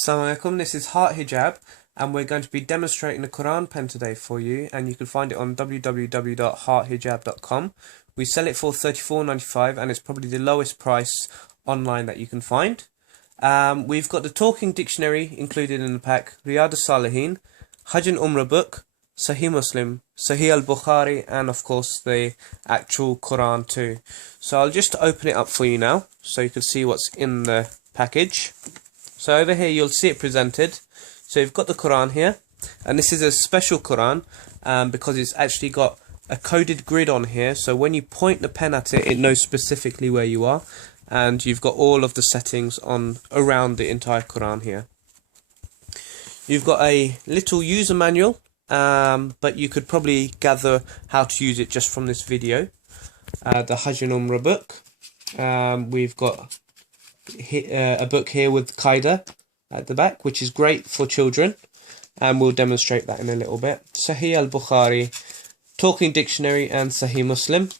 Assalamu alaikum, this is Heart Hijab and we're going to be demonstrating the Quran pen today for you, and you can find it on www.hearthijab.com. We sell it for $34.95 and it's probably the lowest price online that you can find. We've got the talking dictionary included in the pack, Riyadh al-Salihin, Hajj and Umrah book, Sahih Muslim, Sahih al-Bukhari, and of course the actual Quran too. So I'll just open it up for you now so you can see what's in the package. So over here you'll see it presented. So you've got the Quran here, and this is a special Quran because it's actually got a coded grid on here, so when you point the pen at it, it knows specifically where you are, and you've got all of the settings on around the entire Quran here. You've got a little user manual, but you could probably gather how to use it just from this video. The Hajj and Umrah book. We've got a book here with Kaida at the back, which is great for children, and we'll demonstrate that in a little bit. Sahih al-Bukhari, talking dictionary, and Sahih Muslim.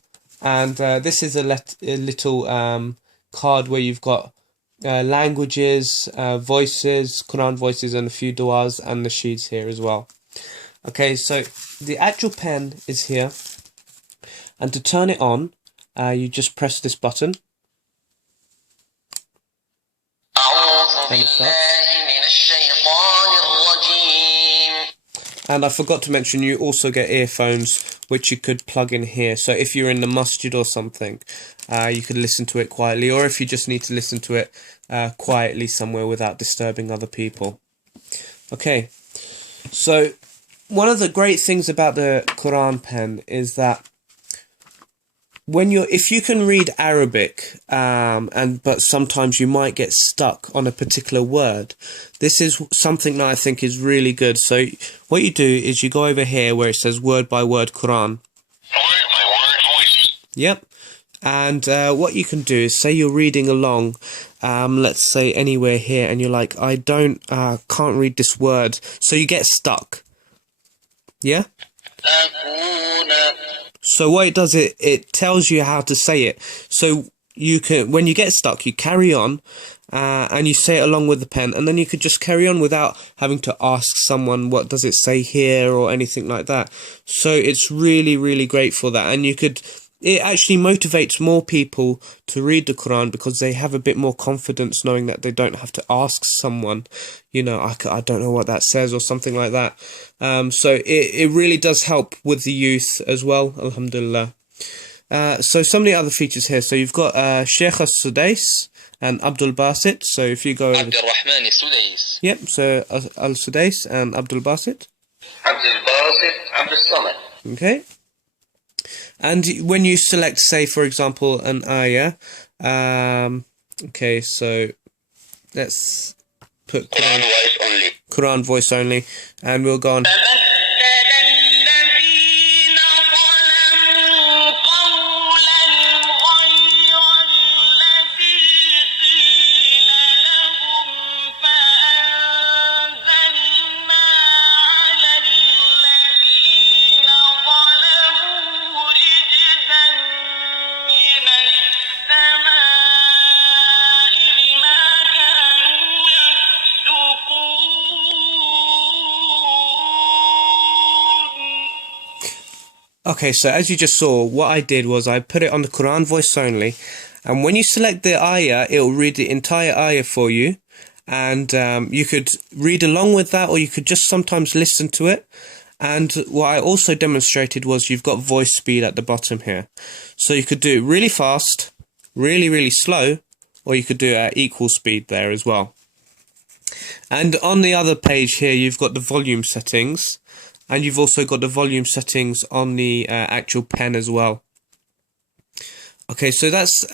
And this is a little card where you've got languages, voices, Quran voices, and a few du'as and nasheeds here as well. Okay, so the actual pen is here, and to turn it on, you just press this button. And it starts. And I forgot to mention, you also get earphones which you could plug in here. So if you're in the masjid or something, you could listen to it quietly, or if you just need to listen to it quietly somewhere without disturbing other people. Okay, so one of the great things about the Quran pen is that if you can read Arabic, but sometimes you might get stuck on a particular word, this is something that I think is really good. So what you do is you go over here where it says word by word Quran. Word by word voice. Yep. And what you can do is, say you're reading along, let's say anywhere here, and you're like, I can't read this word, so you get stuck. Yeah? So what it does, it tells you how to say it. So you can, when you get stuck, you carry on, and you say it along with the pen, and then you could just carry on without having to ask someone, what does it say here, or anything like that. So it's really, really great for that. And it actually motivates more people to read the Quran because they have a bit more confidence knowing that they don't have to ask someone, you know, I don't know what that says or something like that. So it really does help with the youth as well, alhamdulillah. So some of the other features here. So you've got Sheikh al-Sudais and Abdul Basit. So if you go... Abdul Rahman al-Sudais. Yep, so al-Sudais and Abdul Basit. Abdul Basit, Abdul Samad. Okay. And when you select, say, for example, an ayah, okay, so let's put Quran voice only. Quran voice only, and we'll go on. Okay, so as you just saw, what I did was I put it on the Quran voice only, and when you select the ayah, it will read the entire ayah for you, and you could read along with that, or you could just sometimes listen to it. And what I also demonstrated was you've got voice speed at the bottom here, so you could do it really fast, really, really slow, or you could do it at equal speed there as well. And on the other page here, you've got the volume settings. And you've also got the volume settings on the actual pen as well. Okay, so that's,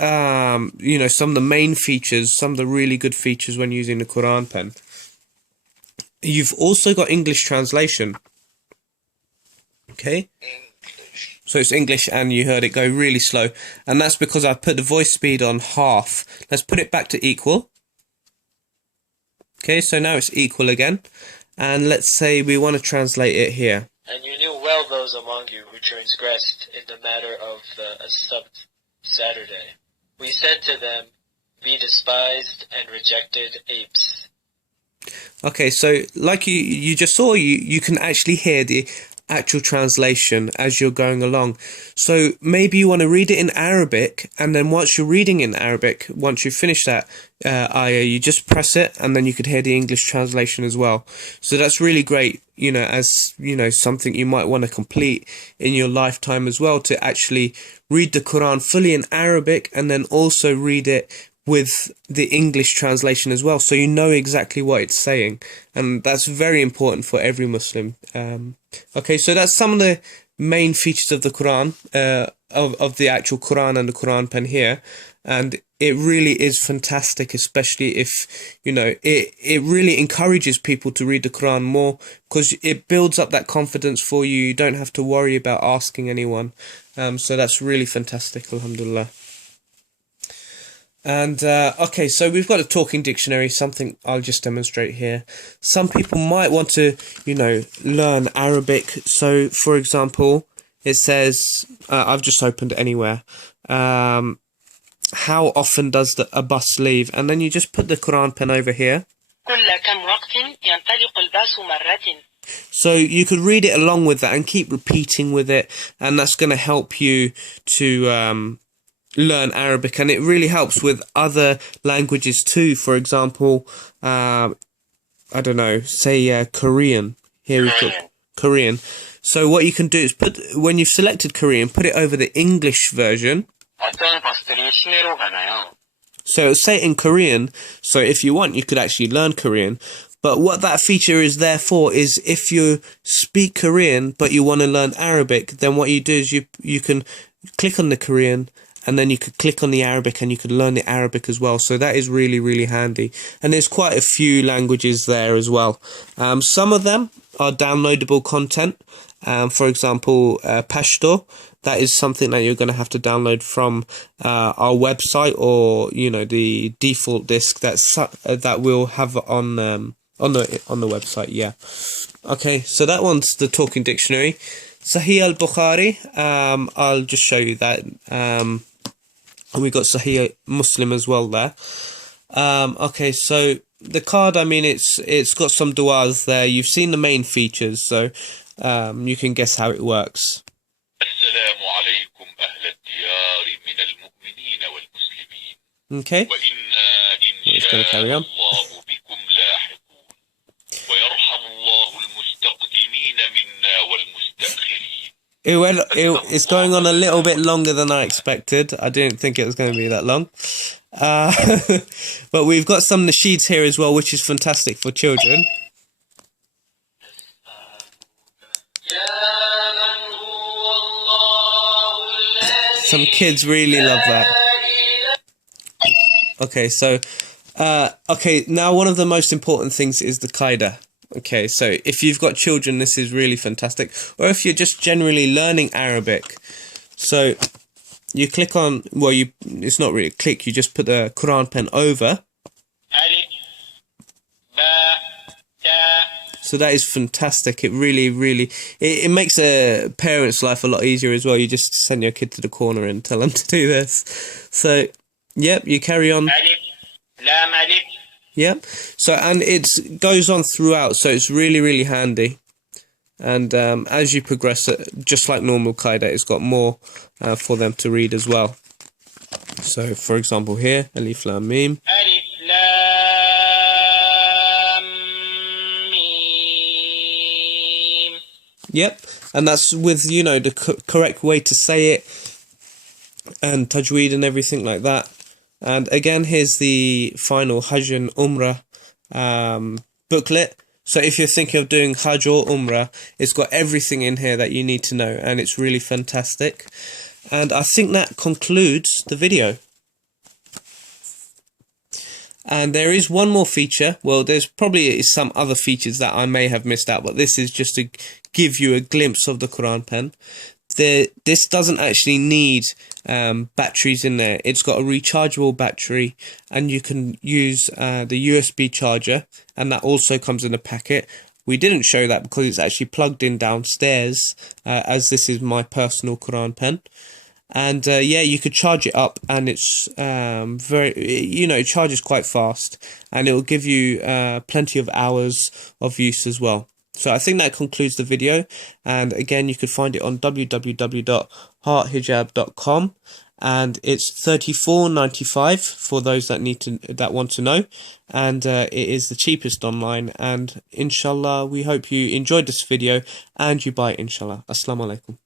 you know, some of the main features, some of the really good features when using the Quran pen. You've also got English translation. Okay? So it's English, and you heard it go really slow. And that's because I've put the voice speed on half. Let's put it back to equal. Okay, so now it's equal again. And let's say we want to translate it here. And you knew well those among you who transgressed in the matter of the Sabbath Saturday. We said to them, be despised and rejected apes. Okay, so like you just saw, you can actually hear the actual translation as you're going along. So maybe you want to read it in Arabic, and then once you're reading in Arabic, once you finish that ayah, you just press it, and then you could hear the English translation as well. So that's really great, as something you might want to complete in your lifetime as well, to actually read the Quran fully in Arabic and then also read it with the English translation as well, so you know exactly what it's saying, and that's very important for every Muslim. Okay, so that's some of the main features of the Quran, of the actual Quran and the Quran pen here, and it really is fantastic, especially if it really encourages people to read the Quran more, because it builds up that confidence for you. You don't have to worry about asking anyone, so that's really fantastic, alhamdulillah. And okay, so we've got a talking dictionary, something I'll just demonstrate here. Some people might want to, learn Arabic. So, for example, it says, I've just opened Anywhere. How often does a bus leave? And then you just put the Quran pen over here. So you could read it along with that and keep repeating with it, and that's going to help you to learn Arabic, and it really helps with other languages too. For example, I don't know, say Korean. Here we've got Korean. So what you can do is when you've selected Korean, put it over the English version. So it'll say it in Korean, so if you want, you could actually learn Korean. But what that feature is there for is if you speak Korean but you want to learn Arabic, then what you do is you can click on the Korean, and then you could click on the Arabic and you could learn the Arabic as well. So that is really, really handy. And there's quite a few languages there as well. Some of them are downloadable content. For example, Pashto. That is something that you're going to have to download from our website, or the default disk that we'll have on the website. Yeah. Okay, so that one's the talking dictionary. Sahih al-Bukhari. I'll just show you that. And we got Sahih Muslim as well there. Okay, so the card, it's got some du'as there. You've seen the main features, so you can guess how it works. Okay. We're just going to carry on. It's going on a little bit longer than I expected. I didn't think it was going to be that long. But we've got some nasheeds here as well, which is fantastic for children. Some kids really love that. Okay, so now one of the most important things is the Kaida. Okay, so if you've got children, this is really fantastic. Or if you're just generally learning Arabic. So you click on, it's not really a click, you just put the Quran pen over. So that is fantastic. It really, really, it makes a parent's life a lot easier as well. You just send your kid to the corner and tell them to do this. So, yep, you carry on. Yep. So, and it goes on throughout, so it's really, really handy. And as you progress, just like normal Kaida, it's got more for them to read as well. So, for example, here, Alif Lam Mim. Alif Lam Mim. Yep, and that's with the correct way to say it, and tajweed and everything like that. And again, here's the final Hajj and Umrah booklet. So if you're thinking of doing Hajj or Umrah, it's got everything in here that you need to know, and it's really fantastic. And I think that concludes the video. And there is one more feature. Well, there's probably some other features that I may have missed out, but this is just to give you a glimpse of the Quran pen. This doesn't actually need batteries in there. It's got a rechargeable battery, and you can use the USB charger, and that also comes in a packet. We didn't show that because it's actually plugged in downstairs, as this is my personal Quran pen. And yeah, you could charge it up, and it's it charges quite fast, and it will give you plenty of hours of use as well. So I think that concludes the video, and again, you could find it on www.hearthijab.com, and it's $34.95 for those that want to know, and it is the cheapest online. And inshallah, we hope you enjoyed this video and you buy it, inshallah. Assalamu alaikum.